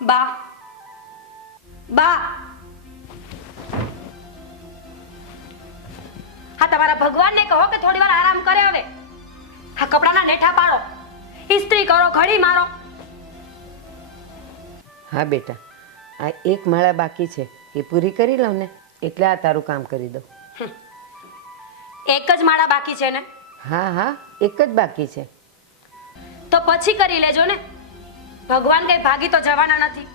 બા બા હા તમારા ભગવાનને કહો કે થોડી વાર આરામ કરે. હવે આ કપડાના નેઠા પાડો, ઇસ્ત્રી કરો, ઘડી મારો. હા બેટા, આ એક માળા બાકી છે એ પૂરી કરી લઉં ને એટલે આ તારું કામ કરી દઉં. એક જ માળા બાકી છે ને? હા હા, એક જ બાકી છે. તો પછી કરી લેજો ને. ભગવાન કઈ ભાગી તો જવાના નથી.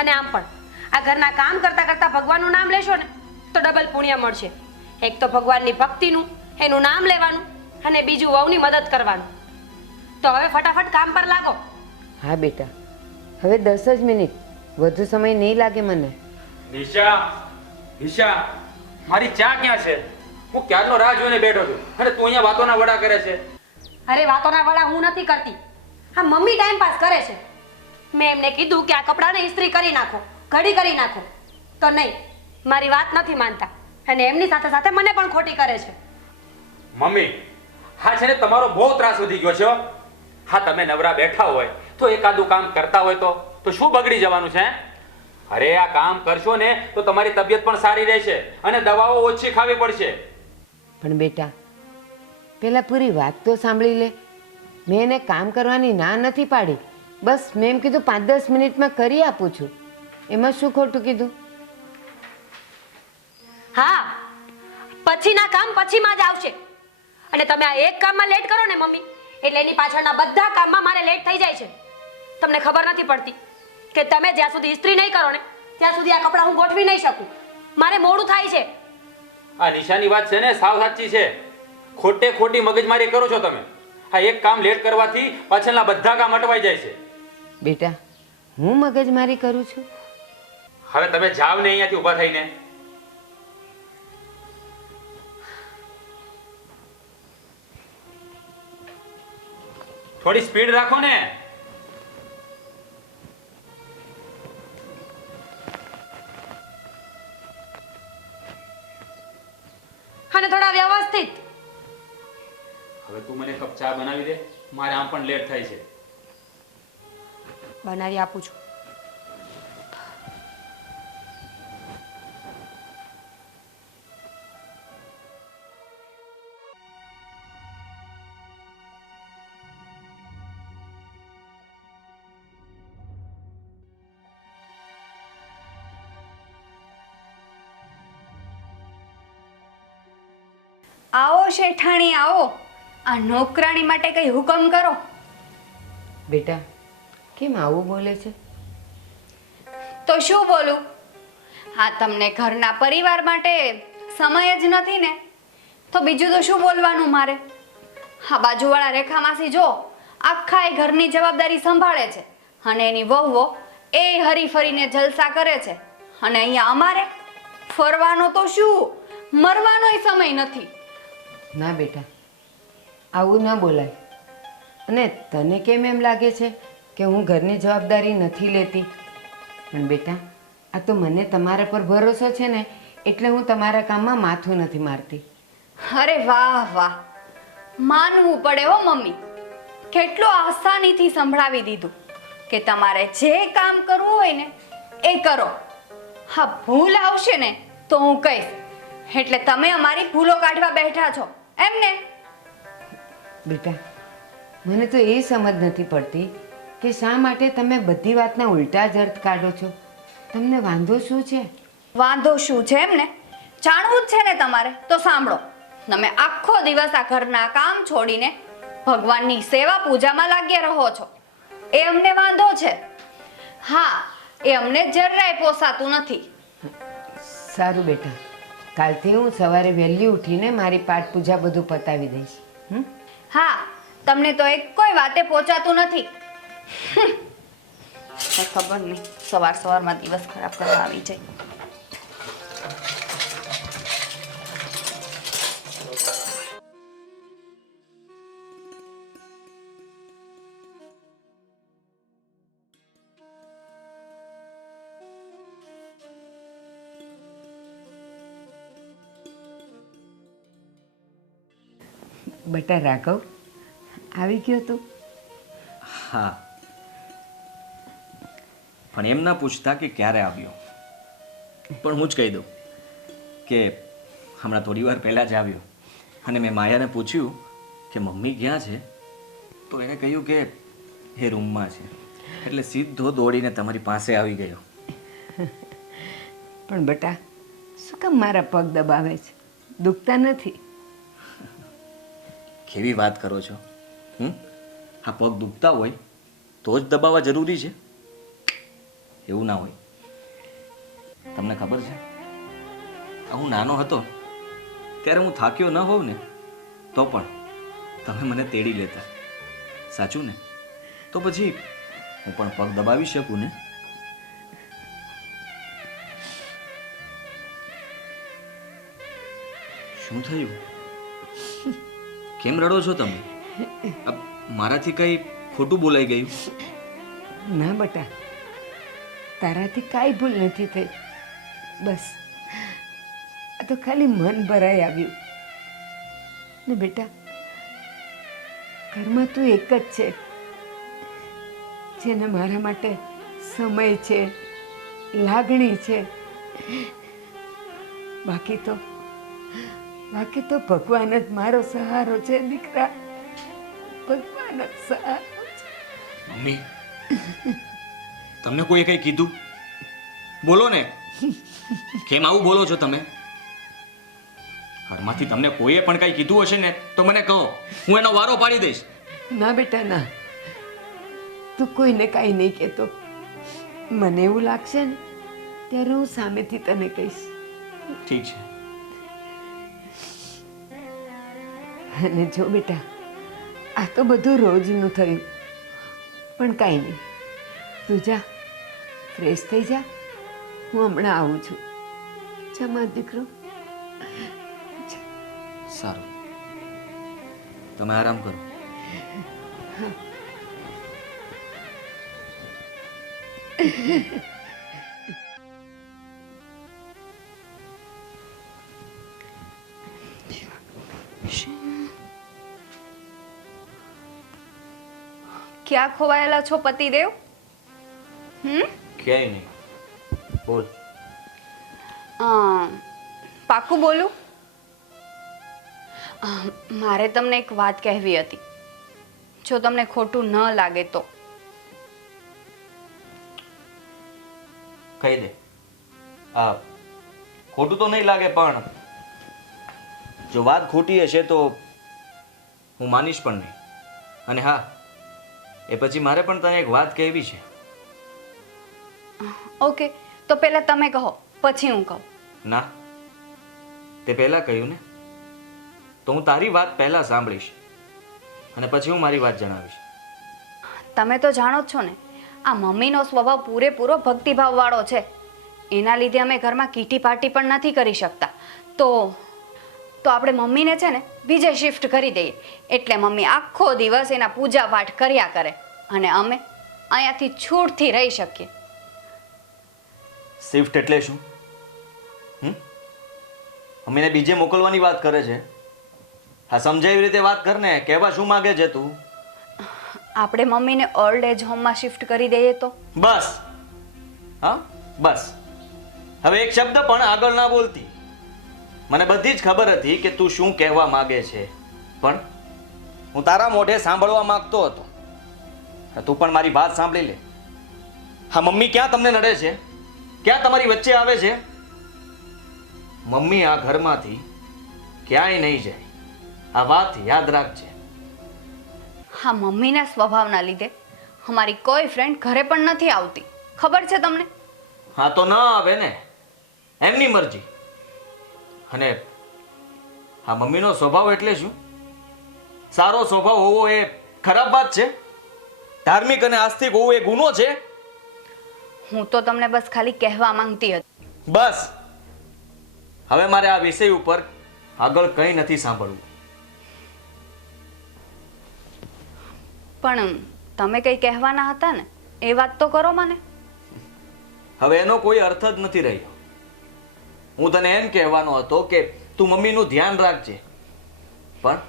અને આમ પણ આ ઘરના કામ કરતા કરતા ભગવાનનું નામ લેશો ને તો ડબલ પુણ્ય મળશે. એક તો ભગવાનની ભક્તિનું, એનું નામ લેવાનું, અને બીજું વહુની મદદ કરવાનું. તો હવે ફટાફટ કામ પર લાગો. હા બેટા, હવે 10 જ મિનિટ, વધુ સમય નહીં લાગે મને. નિશા, નિશા, મારી ચા ક્યાં છે? હું ક્યારનો રાહ જોઈને બેઠો છું અને તું અહીંયા વાતોના વડા કરે છે. અરે વાતોના વડા હું નથી કરતી, હા મમ્મી ટાઈમ પાસ કરે છે. મેં એમને કીધું કે આ કપડાને ઇસ્ત્રી કરી નાખો, ઘડી કરી નાખો, તો નહીં, મારી વાત નથી માનતા અને એમની સાથે સાથે મને પણ ખોટી કરે છે. મમ્મી, હા છે ને તમારો બહુ ત્રાસ વધી ગયો છે હો. હા તમે નવરા બેઠા હોય તો એકાદું કામ કરતા હોય તો શું બગડી જવાનું છે? અરે આ કામ કરશો ને તો તમારી તબિયત પણ સારી રહેશે અને દવાઓ ઓછી ખાવી પડશે. પણ બેટા, પેલા પૂરી વાત તો સાંભળી લે. મેં એને કામ કરવાની ના નથી પાડી, બસ મેં એમ કીધું 5-10 મિનિટમાં કરી આપું છું. એમાં શું ખોટું કીધું? હા, પછીના કામ પછીમાં જ આવશે. અને તમે આ એક કામમાં લેટ કરો ને મમ્મી, એટલે એની પાછળના બધા કામમાં મારે લેટ થઈ જાય છે. તમને ખબર નથી પડતી કે તમે જ્યાં સુધી ઇસ્ત્રી નહીં કરો ને ત્યાં સુધી આ કપડાં હું ગોઠવી નહીં શકું. મારે મોડું થાય છે. આ નિશાની વાત છે ને સાવ સાચી છે. ખોટે ખોટી મગજમારી કરો છો તમે. આ એક કામ લેટ કરવાથી પાછળના બધા કામ અટવાઈ જાય છે. બેટા, હું મગજમારી કરું છું? હવે તમે જાવ ને અહીંયાથી ઊભા થઈને. થોડી સ્પીડ રાખો ને. અને થોડા વ્યવસ્થિત. હવે તું મને કપ ચા બનાવી દે, મારે આમ પણ લેટ થાય છે. બનાવી આપું છું. આવો શેઠાણી આવો. આ નોકરાણી માટે કઈ હુકમ કરો. બેટા, કેમ આવું બોલે છે? તો શું બોલું? હા, તમને ઘરના પરિવાર માટે સમય જ નથી ને, તો બીજું તો શું બોલવાનું મારે? હા, બાજુવાળા રેખા માસી જો આખા એ ઘરની જવાબદારી સંભાળે છે અને એની વહુઓ એ હરીફરીને જલસા કરે છે. અને અહીંયા અમારે ફરવાનો તો શું, મરવાનોય સમય નથી. ના બેટા, આવું ન બોલાય. અને તને કેમ એમ લાગે છે કે હું ઘરની જવાબદારી નથી લેતી? પણ બેટા, આ તો મને તમારા પર ભરોસો છે ને એટલે હું તમારા કામમાં માથું નથી મારતી. અરે વાહ વાહ, માનવું પડે હો મમ્મી. કેટલું આસાનીથી સંભળાવી દીધું કે તમારે જે કામ કરવું હોય ને એ કરો. હા, ભૂલ આવશે ને તો હું કહીશ, એટલે તમે અમારી ભૂલો કાઢવા બેઠા છો એમ ને? બેટા, મને તો એ સમજ નથી પડતી કે શા માટે તમે બધી વાતના ઉલટા જ અર્થ કાઢો છો. તમને વાંધો શું છે? વાંધો શું છે એમ ને? જાણવું જ છે ને તમારે તો સાંભળો. તમે આખો દિવસ આ ઘરના કામ છોડીને ભગવાનની સેવા પૂજામાં લાગ્યા રહો છો, એ અમને વાંધો છે. હા, એ અમને જરાય પોસાતું નથી. સારું બેટા, કાલથી હું સવારે વહેલી ઉઠીને મારી પાઠ પૂજા બધું પતાવી દઈશ. હા, તમને તો એક કોઈ વાતે પહોંચાતું નથી. ખબર નહીં, સવાર સવારમાં દિવસ ખરાબ કરવા આવી જાય. બેટા રાઘવ, આવી ગયો તું? હા, પણ એમ ના પૂછતા કે ક્યારે આવ્યો. પણ હું જ કહી દઉં કે હમણાં થોડી વાર પહેલાં જ આવ્યો અને મેં માયાને પૂછ્યું કે મમ્મી ક્યાં છે, તો એણે કહ્યું કે એ રૂમમાં છે. એટલે સીધો દોડીને તમારી પાસે આવી ગયો. પણ બેટા શું કામ મારા પગ દબાવે છે? દુખતા નથી? કેવી વાત કરો છો? આ પગ દુખતા હોય તો જ દબાવવા જરૂરી છે? એવું ના હોય. તમને ખબર છે, હું નાનો હતો ત્યારે હું થાક્યો ન હોઉં ને તો પણ તમે મને તેડી લેતા. સાચું ને? તો પછી હું પણ પગ દબાવી શકું ને? શું થયું? કેમ રડો છો તમે? મારાથી કઈ ખોટું બોલાઈ ગયું? ના બેટા, તારાથી કાંઈ ભૂલ નથી થઈ. બસ આ તો ખાલી મન ભરાઈ આવ્યું ને. બેટા, ઘરમાં તું એક જ છે જેને મારા માટે સમય છે, લાગણી છે. બાકી તો ભગવાન જ મારો સહારો છે દીકરા. ભગવાન જ સહારો છે. મમ્મી, તમને કોઈ કઈ કીધું? બોલો ને, કેમ આવું બોલો છો તમે? ઘરમાંથી તમને કોઈએ પણ કઈ કીધું હશે ને તો મને કહો, હું એનો વારો પાડી દઈશ. ના બેટા ના, તું કોઈને કાંઈ નહીં કહેતો. મને એવું લાગશે ને ત્યારે હું સામેથી તને કહીશ. ઠીક છે. અને જો બેટા, આ તો બધું રોજનું થયું, પણ કાંઈ નહીં. તું જા, ફ્રેશ થઈ જા. હું હમણાં આવું છું. જા મારો દીકરો. સારું, તમે આરામ કરો. ક્યાં ખોવાયેલા છો પતિદેવ? ક્યાંય નહીં. બોલ. પાકું બોલું? મારે તમને એક વાત કહેવી હતી, જો તમને ખોટું ન લાગે તો. કહી દે. ખોટું તો નહીં લાગે, પણ જો વાત ખોટી હશે તો હું માનીશ પણ નહીં. અને હા, એ પછી મારે પણ તને એક વાત કહેવી છે. ઓકે, તો પહેલા તમે કહો, પછી હું કહું. ના, તે પહેલા કહ્યું ને, તો હું તારી વાત પહેલા સાંભળીશ અને પછી હું મારી વાત જણાવીશ. તમે તો જાણો જ છો ને, આ મમ્મીનો સ્વભાવ પૂરેપૂરો ભક્તિભાવ વાળો છે. એના લીધે અમે ઘરમાં કીટી પાર્ટી પણ નથી કરી શકતા. તો આપણે મમ્મીને છે ને બીજે શિફ્ટ કરી દઈએ, એટલે મમ્મી આખો દિવસ એના પૂજા પાઠ કર્યા કરે અને અમે અહીંયાથી છૂટથી રહી શકીએ. શિફ્ટ એટલે શું? મમ્મીને બીજે મોકલવાની વાત કરે છે? હા, સમજાય એવી રીતે વાત કર ને. કહેવા શું માંગે છે તું? આપણે મમ્મીને ઓલ્ડ એજ હોમમાં શિફ્ટ કરી દઈએ તો? બસ. હા, બસ. હવે એક શબ્દ પણ આગળ ના બોલતી. મને બધી જ ખબર હતી કે તું શું કહેવા માંગે છે, પણ હું તારા મોઢે સાંભળવા માંગતો હતો. તું પણ મારી વાત સાંભળી લે. હા, મમ્મી ક્યાં તમને નડે છે? ક્યાં તમારી વચ્ચે આવે છે? મમ્મી આ ઘરમાંથી ક્યાંય નહીં જાય. આ વાત યાદ રાખજે. હા, મમ્મીના સ્વભાવના લીધે અમારી કોઈ ફ્રેન્ડ ઘરે પણ નથી આવતી, ખબર છે તમને? હા, તો ન આવે ને, એમની મરજી. અને હા, મમ્મીનો સ્વભાવ એટલે શું? સારો સ્વભાવ હોવો એ ખરાબ વાત છે? ધાર્મિક અને આસ્તિક હોવું એ ગુનો છે? હું તો તમને બસ ખાલી કહેવા માંગતી હતી. બસ, હવે મારે આ વિષય ઉપર આગળ કંઈ નથી સાંભળવું. પણ તમે કંઈ કહેવાના હતા ને, એ વાત તો કરો મને. હવે એનો કોઈ અર્થ જ નથી રહ્યો. હું તને એમ કહેવાનો હતો કે તું મમ્મીનું ધ્યાન રાખજે, પણ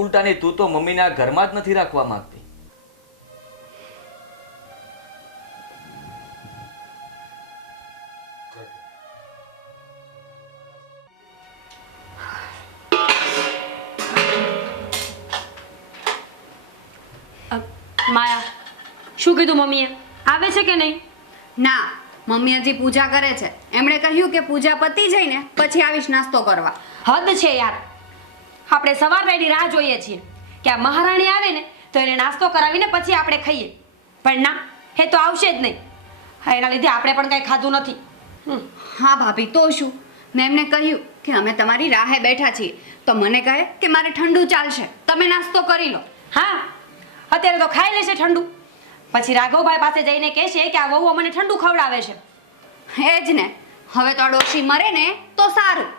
ઉલટાની તું તો મમ્મીને આ ઘરમાં જ નથી રાખવા માંગતી. માયા શું કીધું મમ્મીએ આવે છે કે નહીં? ના, મમ્મી હજી પૂજા કરે છે. એમણે કહ્યું કે પૂજા પતી જાય ને પછી આવીશ નાસ્તો કરવા. હદ છે યાર. આપણે સવારની રાહ જોઈએ છીએ કે આ મહારાણી આવે ને તો એને નાસ્તો કરાવીને પછી આપણે ખાઈએ. પણ ના, એ તો આવશે જ નહીં. હા, એના લીધે આપણે પણ કંઈ ખાધું નથી. હા ભાભી, તો શું? મેં એમને કહ્યું કે અમે તમારી રાહે બેઠા છીએ, તો મને કહે કે મારે ઠંડુ ચાલશે, તમે નાસ્તો કરી લો. હા, અત્યારે તો ખાઈ લેશે ઠંડુ, પછી રાઘવભાઈ પાસે જઈને કહેશે કે આ વહુ મને ઠંડુ ખવડાવે છે. એ જ ને. હવે તો ડોશી મરે ને તો સારું.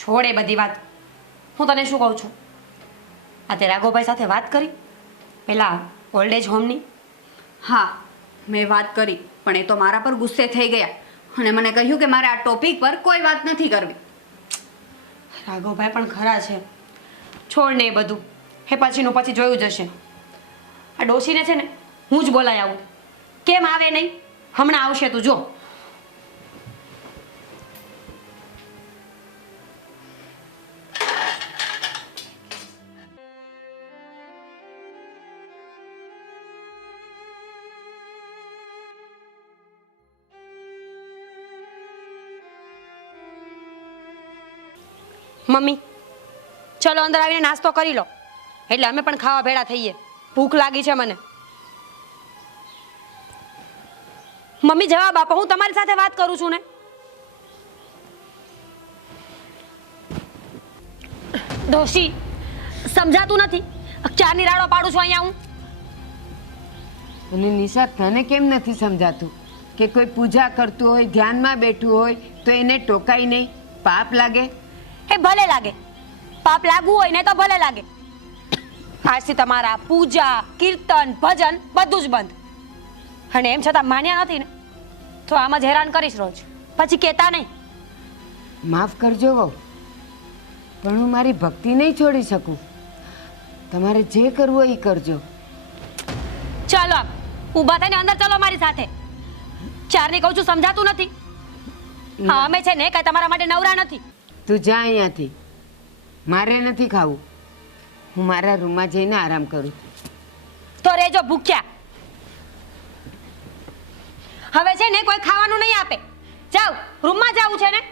છોડે બધી વાત. હું તને શું કહું છું, આ તે રાઘવભાઈ સાથે વાત કરી પેલા ઓલ્ડ એજ હોમની? હા, મેં વાત કરી, પણ એ તો મારા પર ગુસ્સે થઈ ગયા અને મને કહ્યું કે મારે આ ટોપિક પર કોઈ વાત નથી કરવી. રાઘવભાઈ પણ ખરા છે. છોડ ને એ બધું, એ પછીનું પછી જોયું જશે. આ ડોશીને છે ને હું જ બોલાય આવું. કેમ આવે નહીં? હમણાં આવશે તું જો. મમ્મી ચલો અંદર આવીને નાસ્તો કરી લો, એટલે અમે પણ ખાવા ભેળા થઈએ. ભૂખ લાગી છે મને. મમ્મી જવાબ આપો, હું તમારી સાથે વાત કરું છું ને. દોશી સમજાતું નથી, ચારની રાડો પાડું છું અહીંયા હું. અને નિશા, તને કેમ નથી સમજાતું કે કોઈ પૂજા કરતું હોય, ધ્યાનમાં બેઠું હોય તો એને ટોકાય નહીં, પાપ લાગે? એ ભલે લાગે, પાપ લાગવું હોય ને તો ભલે લાગે. આજથી તમારા પૂજા, કીર્તન, ભજન બધું જ બંધ. અને એમ છતાં માન્યા નથી ને તો આમ જ હેરાન કરીશ રોજ, પછી કહેતા નહીં. માફ કરજો વહુ, પણ હું મારી ભક્તિ નહીં છોડી શકું. તમારે જે કરવું હોય એ કરજો. ચાલો ઊભા થઈને અંદર ચાલો મારી સાથે. ચારની કહું છું, સમજાતું નથી? હા, અમે છે ને કઈ તમારા માટે નવરા નથી. તું જા અહીંયાથી, મારે નથી ખાવું. હું મારા રૂમમાં જઈને આરામ કરું. તો રેજો ભૂખ્યા. હવે છે ને કોઈ ખાવાનું નહીં આપે. જાવ, રૂમમાં જાવું છે ને,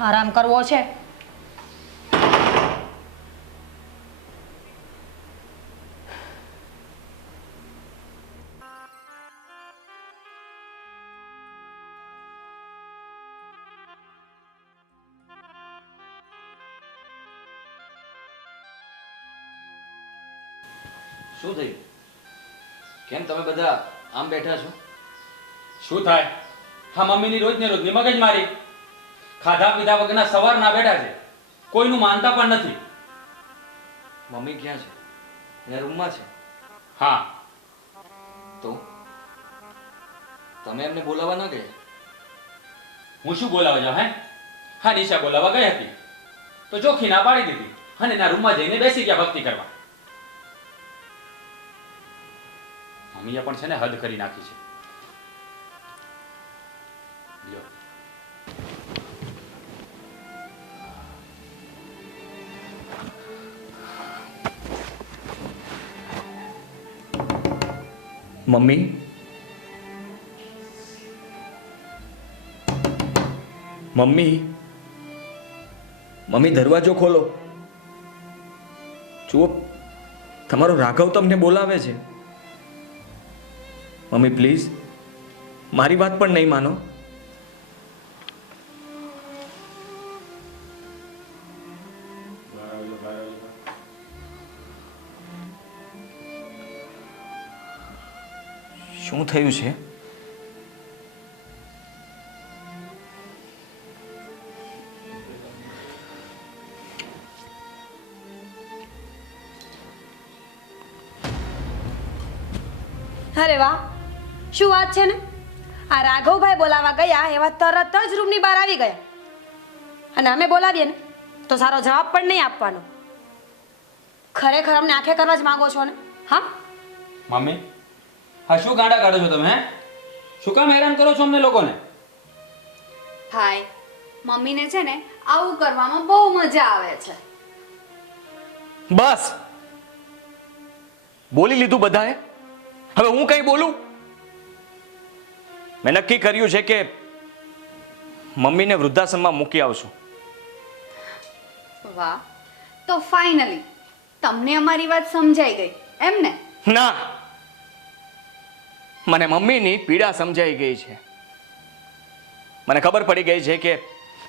આરામ કરવો છે. શું થયું? કેમ તમે બધા આમ બેઠા છો? શું થાય? હા, મમ્મીની રોજ ને રોજની મગજમારી. ખાધા પીધા વગરના સવારના બેઠા છે, કોઈનું માનતા પણ નથી. મમ્મી ક્યાં છે? એના રૂમમાં છે? હા. તો તમે એમને બોલાવવા ના ગયા? હું શું બોલાવવા જાઉં? હે, હા, નિશા બોલાવવા ગઈ હતી તો ચોખ્ખી ના પાડી દીધી અને એના રૂમમાં જઈને બેસી ગયા ભક્તિ કરવા. મમ્મીએ પણ છે ને હદ કરી નાખી છે. લ્યો. મમ્મી, મમ્મી, મમ્મી, દરવાજો ખોલો. જુઓ, તમારો રાઘવ તમને બોલાવે છે. મમ્મી પ્લીઝ, મારી વાત પણ નહીં માનો. શું થયું છે? અરે વાહ, શું વાત છે ને. આ રાઘવભાઈ બોલાવા ગયા એવા તરત જ રૂમની બહાર આવી ગયા. અને અમે બોલાવીએ ને તો સારો જવાબ પણ નહીં આપવાનો. ખરેખર અમને આંખે કરવા જ માંગો છો ને? હા મમ્મી, હા શું ગાંડા કાઢો છો તમે? હે, શું કામ હેરાન કરો છો અમને લોકોને? ભાઈ, મમ્મીને છે ને આવું કરવામાં બહુ મજા આવે છે. બસ, બોલી લીધું બધાએ. હવે હું કંઈ બોલું? મેં નક્કી કર્યું છે કે મમ્મીને વૃદ્ધાશ્રમમાં મૂકી આવશું. વાહ, તો ફાઇનલી તમને અમારી વાત સમજાઈ ગઈ એમ ને? ના, મને મમ્મીની પીડા સમજાઈ ગઈ છે. મને ખબર પડી ગઈ છે કે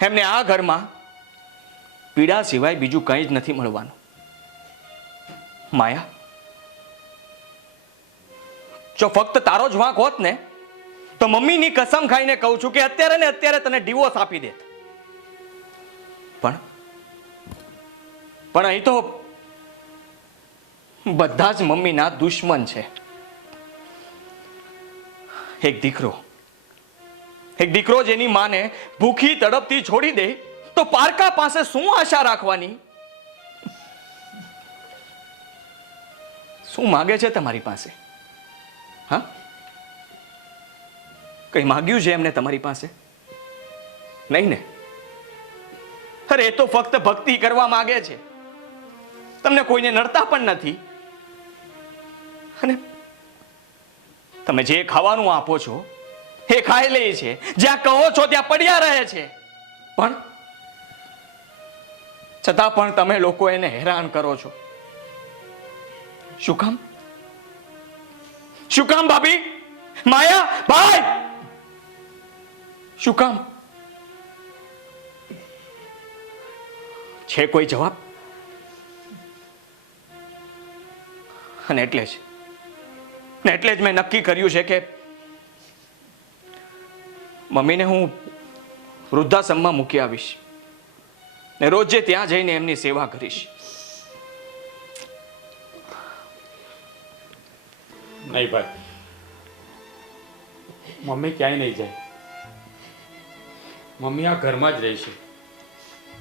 એમને આ ઘરમાં પીડા સિવાય બીજું કંઈ જ નથી મળવાનું. માયા, જો ફક્ત તારો જ વાંક હોત ને તો મમ્મીની કસમ ખાઈને કહું છું કે અત્યારે ને અત્યારે તને ડિવોર્સ આપી દેત. પણ અહીં તો બધા જ મમ્મીના દુશ્મન છે. એક દીકરો જેની માને ભૂખી તડપતી છોડી દે તો પારકા પાસે શું આશા રાખવાની? શું માગે છે તમારી પાસે? હા, કઈ માગ્યું છે એમને તમારી પાસે? નહીં ને? અરે એ તો ફક્ત ભક્તિ કરવા માંગે છે. તમને કોઈને નડતા પણ નથી. અને તમે જે ખાવાનું આપો છો એ ખાઈ લે છે, જ્યાં કહો છો ત્યાં પડ્યા રહે છે. પણ છતાં પણ તમે લોકો એને હેરાન કરો છો. શું કામ? શું કામ ભાભી? માયા, ભાઈ, શું કામ? છે કોઈ જવાબ? અને એટલે જ મેં નક્કી કર્યું છે કે મમ્મીને હું વૃદ્ધાશ્રમમાં મૂકી આવીશ ને રોજે ત્યાં જઈને એમની સેવા કરીશ. નહીં ભાઈ, મમ્મી ક્યાંય નહીં જાય. મમ્મી આ ઘરમાં જ રહેશે.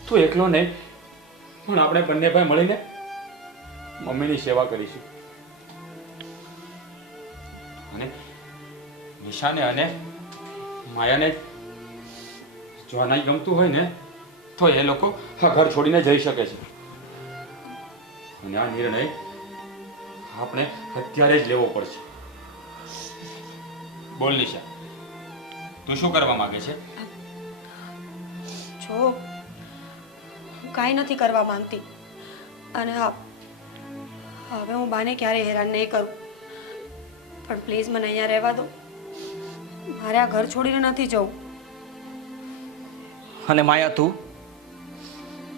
તું એકલો નહીં, પણ આપણે બંને ભાઈ મળીને મમ્મીની સેવા કરીશું. અને નિશાને અને માયાને જો આ નહીં ગમતું હોય ને તો એ લોકો આ ઘર છોડીને જઈ શકે છે. અને આ નિર્ણય આપણે અત્યારે જ લેવો પડશે. બોલ નિશા, તું શું કરવા માંગે છે? જો હું કાંઈ નથી કરવા માંગતી, અને હા, હવે હું બાને ક્યારેય હેરાન નહીં કરું, પણ પ્લીઝ મને અહીંયા રહેવા દો. મારે આ ઘર છોડીને નથી જવું. અને માયા,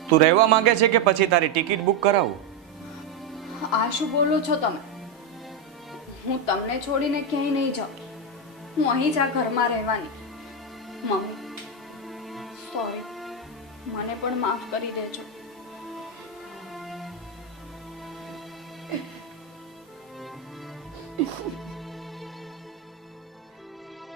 તું રહેવા માંગે છે કે પછી તારી ટિકિટ બુક કરાવું? આ શું બોલો છો તમે? હું તમને છોડીને ક્યાંય નહીં જાઉં. હું અહીં જ આ ઘરમાં રહેવાની. મમ્મી, સોરી, મને પણ માફ કરી દેજો.